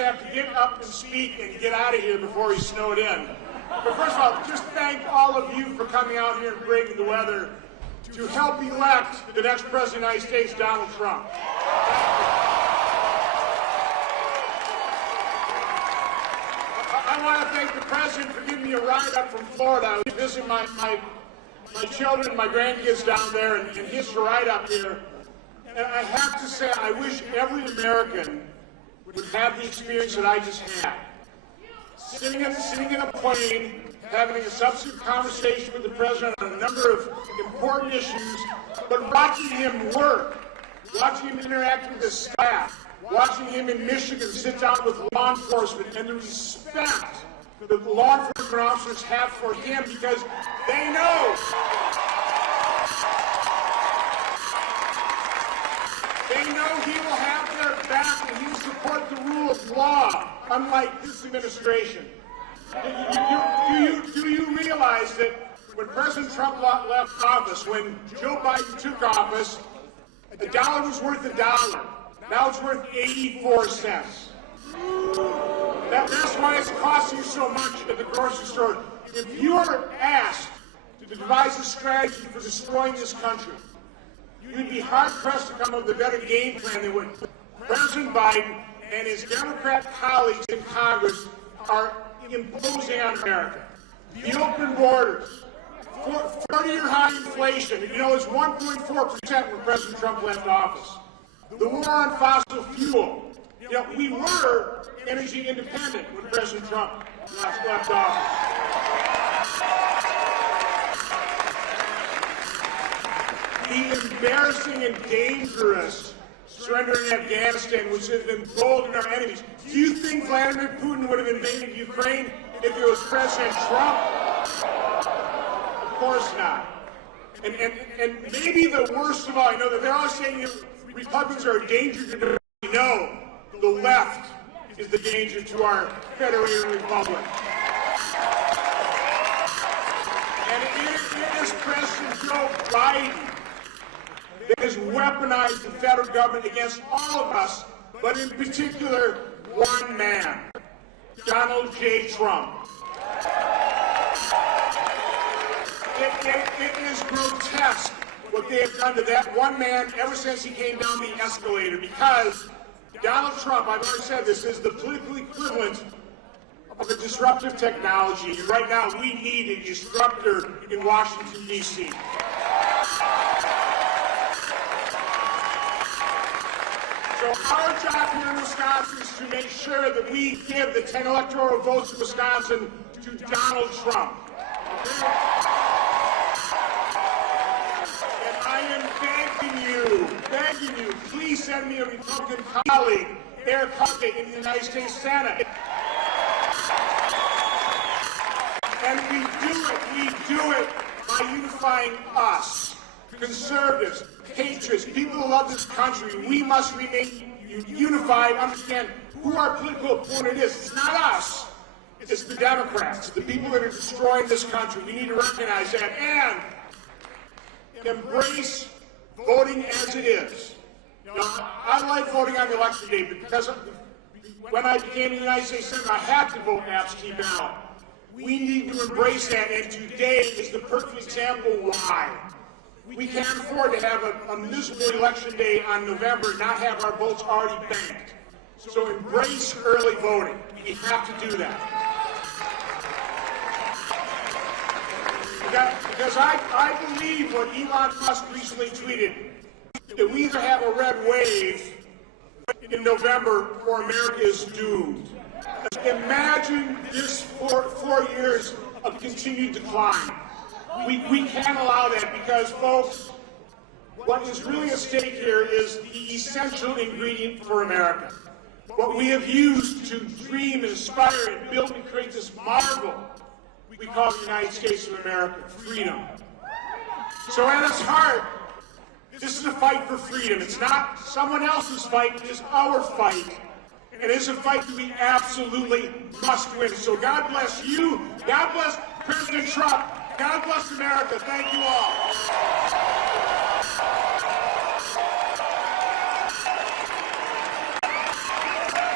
have to get up and speak and get out of here before he snowed in. But first of all, just thank all of you for coming out here and braving the weather to help elect the next President of the United States, Donald Trump. I want to thank the President for giving me a ride up from Florida. I was visiting my children, my grandkids down there, and hitched a ride up here. And I have to say, I wish every American would have the experience that I just had. Sitting in a plane, having a substantive conversation with the President on a number of important issues, but watching him work, watching him interact with his staff, watching him in Michigan sit down with law enforcement, and the respect that the law enforcement officers have for him because they know he will have their back and he will support the rule of law, unlike this administration. Do you realize that when President Trump left office, when Joe Biden took office, a dollar was worth a dollar. Now it's worth 84 cents. That's why it's costing so much at the grocery store. If you are asked to devise a strategy for destroying this country, you'd be hard-pressed to come up with a better game plan than what President Biden and his Democrat colleagues in Congress are imposing on America. The open borders, 40-year high inflation, it was 1.4% when President Trump left office. The war on fossil fuel, we were energy independent when President Trump left office. The embarrassing and dangerous surrender in Afghanistan, which has emboldened our enemies. Do you think Vladimir Putin would have invaded Ukraine if it was President Trump? Of course not. And maybe the worst of all, I know that they're all saying Republicans are a danger to the no, the left is the danger to our federated republic. And it is President Joe Biden that has weaponized the federal government against all of us, but in particular, one man, Donald J. Trump. It is grotesque what they have done to that one man ever since he came down the escalator, because Donald Trump, I've already said this, is the political equivalent of a disruptive technology. And right now, we need a disruptor in Washington, D.C. So our job here in Wisconsin is to make sure that we give the 10 electoral votes of Wisconsin to Donald Trump. And I am begging you, please send me a Republican colleague, Eric Huckett, in the United States Senate. And we do it by unifying us, conservatives, patriots, people who love this country. We must remain unified, understand who our political opponent is. It's not us. It's the Democrats, the people that are destroying this country. We need to recognize that and embrace voting as it is. I like voting on election day, but because when I became the United States Senator, I had to vote absentee ballot. We need to embrace that, and today is the perfect example why. We can't afford to have a miserable election day on November and not have our votes already banked. So embrace early voting. We have to do that. Because I believe what Elon Musk recently tweeted, that we either have a red wave in November or America is doomed. Imagine this 4 years of continued decline. We can't allow that because, folks, what is really at stake here is the essential ingredient for America. What we have used to dream and aspire and build and create this marvel we call the United States of America, freedom. So at its heart, this is a fight for freedom. It's not someone else's fight, it is our fight. And it's a fight that we absolutely must win. So God bless you, God bless President Trump, God bless America. Thank you all.